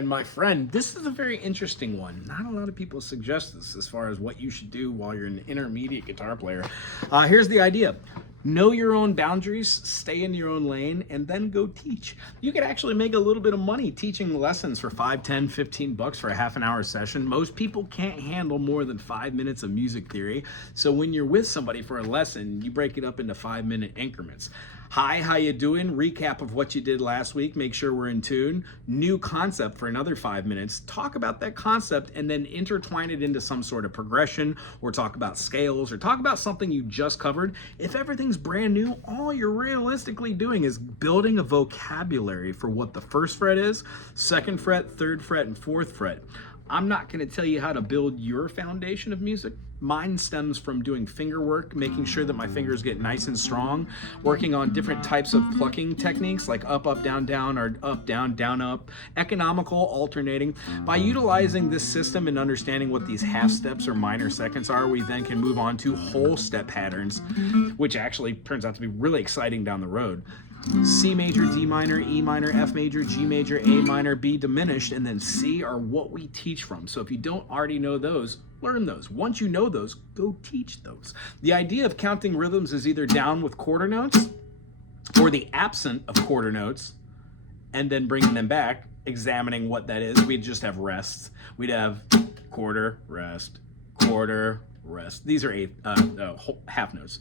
my friend, this is a very interesting one. Not a lot of people suggest this as far as what you should do while you're an intermediate guitar player. Here's the idea. Know your own boundaries, stay in your own lane, and then go teach. You could actually make a little bit of money teaching lessons for $5, $10, $15 for a half an hour session. Most people can't handle more than 5 minutes of music theory. So when you're with somebody for a lesson, you break it up into 5-minute increments. Hi, how you doing? Recap of what you did last week. Make sure we're in tune. New concept for another 5 minutes. Talk about that concept and then intertwine it into some sort of progression, or talk about scales, or talk about something you just covered. If everything's brand new, all you're realistically doing is building a vocabulary for what the first fret is, second fret, third fret, and fourth fret. I'm not going to tell you how to build your foundation of music. Mine stems from doing finger work, making sure that my fingers get nice and strong, working on different types of plucking techniques like up, up, down, down, or up, down, down, up, economical, alternating. By utilizing this system and understanding what these half steps or minor seconds are, we then can move on to whole step patterns, which actually turns out to be really exciting down the road. C major, D minor, E minor, F major, G major, A minor, B diminished, and then C are what we teach from. So if you don't already know those, learn those. Once you know those, go teach those. The idea of counting rhythms is either down with quarter notes or the absent of quarter notes and then bringing them back, examining what that is. We'd just have rests. We'd have quarter, rest, quarter, rest. These are half notes.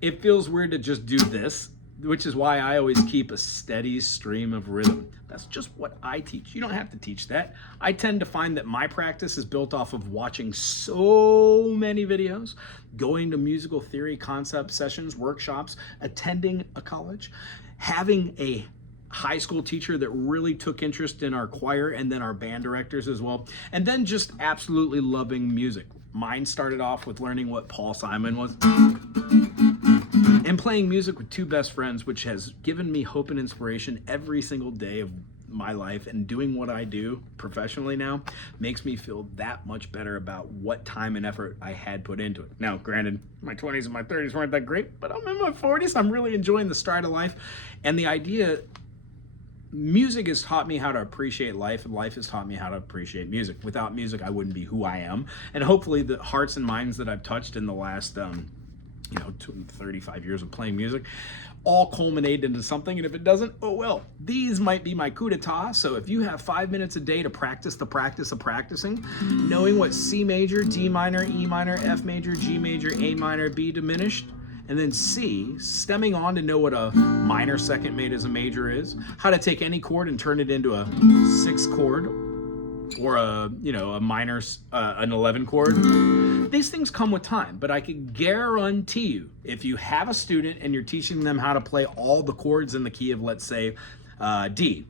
It feels weird to just do this, which is why I always keep a steady stream of rhythm. That's just what I teach. You don't have to teach that. I tend to find that my practice is built off of watching so many videos, going to musical theory concept sessions, workshops, attending a college, having a high school teacher that really took interest in our choir and then our band directors as well, and then just absolutely loving music. Mine started off with learning what Paul Simon was and playing music with two best friends, which has given me hope and inspiration every single day of my life. And doing what I do professionally now makes me feel that much better about what time and effort I had put into it. Now, granted, my 20s and my 30s weren't that great, but I'm in my 40s. I'm really enjoying the stride of life. And the idea, music has taught me how to appreciate life, and life has taught me how to appreciate music. Without music, I wouldn't be who I am. And hopefully the hearts and minds that I've touched in the last 35 years of playing music all culminate into something. And if it doesn't, oh well. These might be my coup d'etat. So if you have 5 minutes a day to practice the practice of practicing, knowing what C major, D minor, E minor, F major, G major, A minor, B diminished, and then C, stemming on to know what a minor second made as a major is, how to take any chord and turn it into a 6 chord or a minor, an 11 chord. These things come with time, but I can guarantee you, if you have a student and you're teaching them how to play all the chords in the key of, let's say, D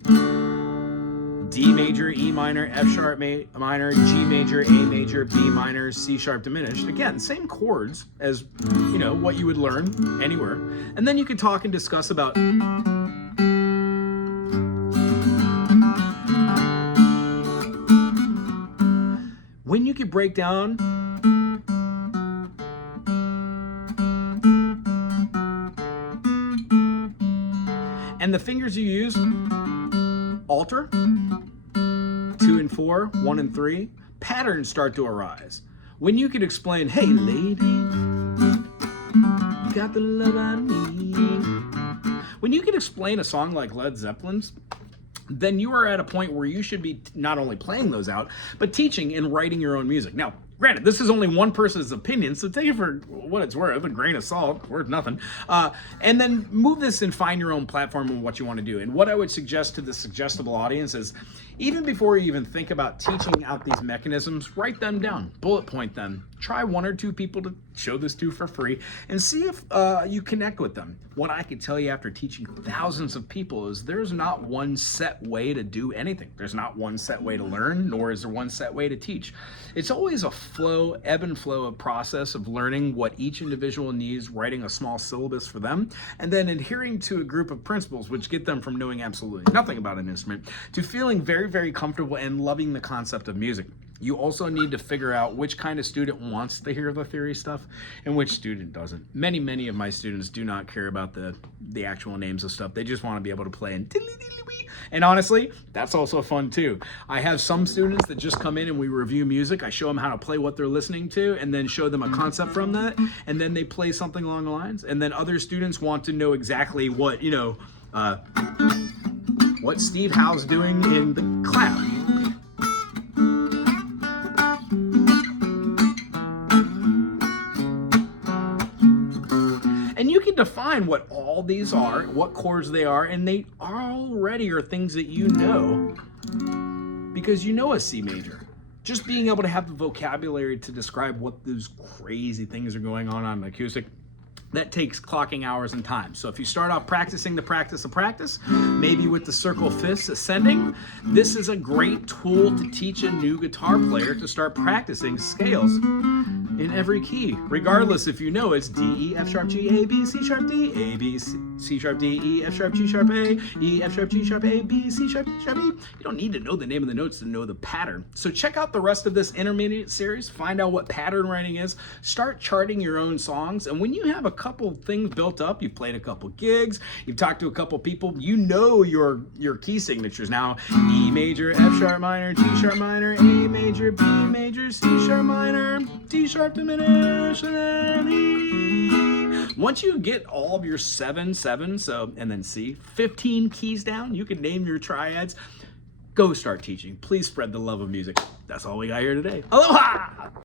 major, E minor, F sharp minor, G major, A major, B minor, C sharp diminished. Again, same chords as, what you would learn anywhere. And then you can talk and discuss about when you could break down and the fingers you use alter, 2 and 4, 1 and 3, patterns start to arise. When you can explain, hey lady, you got the love I need. When you can explain a song like Led Zeppelin's, then you are at a point where you should be not only playing those out, but teaching and writing your own music. Now, granted, this is only one person's opinion, so take it for what it's worth, a grain of salt, worth nothing. And then move this and find your own platform and what you want to do. And what I would suggest to the suggestible audience is, even before you even think about teaching out these mechanisms, write them down, bullet point them. Try 1 or 2 people to show this to for free and see if you connect with them. What I can tell you after teaching thousands of people is there's not one set way to do anything. There's not one set way to learn, nor is there one set way to teach. It's always a flow, ebb and flow of process of learning what each individual needs, writing a small syllabus for them, and then adhering to a group of principles which get them from knowing absolutely nothing about an instrument to feeling very, very comfortable and loving the concept of music. You also need to figure out which kind of student wants to hear the theory stuff and which student doesn't. Many of my students do not care about the actual names of stuff. They just want to be able to play and honestly, that's also fun too. I have some students that just come in and we review music. I show them how to play what they're listening to and then show them a concept from that, and then they play something along the lines. And then other students want to know exactly what, what Steve Howe's doing in the clap. And you can define what all these are, what chords they are, and they already are things that you know because you know a C major. Just being able to have the vocabulary to describe what those crazy things are going on an acoustic, that takes clocking hours and time. So if you start off practicing the practice of practice, maybe with the circle fifths ascending, this is a great tool to teach a new guitar player to start practicing scales in every key, regardless if you know it's D, E, F sharp, G, A, B, C sharp, D, A, B, C sharp, D, E, F sharp, G sharp, A, E, F sharp, G sharp, A, B, C sharp, D sharp, E. You don't need to know the name of the notes to know the pattern. So check out the rest of this intermediate series, find out what pattern writing is, start charting your own songs, and when you have a couple things built up, you've played a couple gigs, you've talked to a couple people, you know your key signatures now. E major, F sharp minor, G sharp minor, A major, B major, C sharp minor, D sharp diminished, and then E. Once you get all of your 7, and then C, 15 keys down, you can name your triads. Go start teaching. Please spread the love of music. That's all we got here today. Aloha!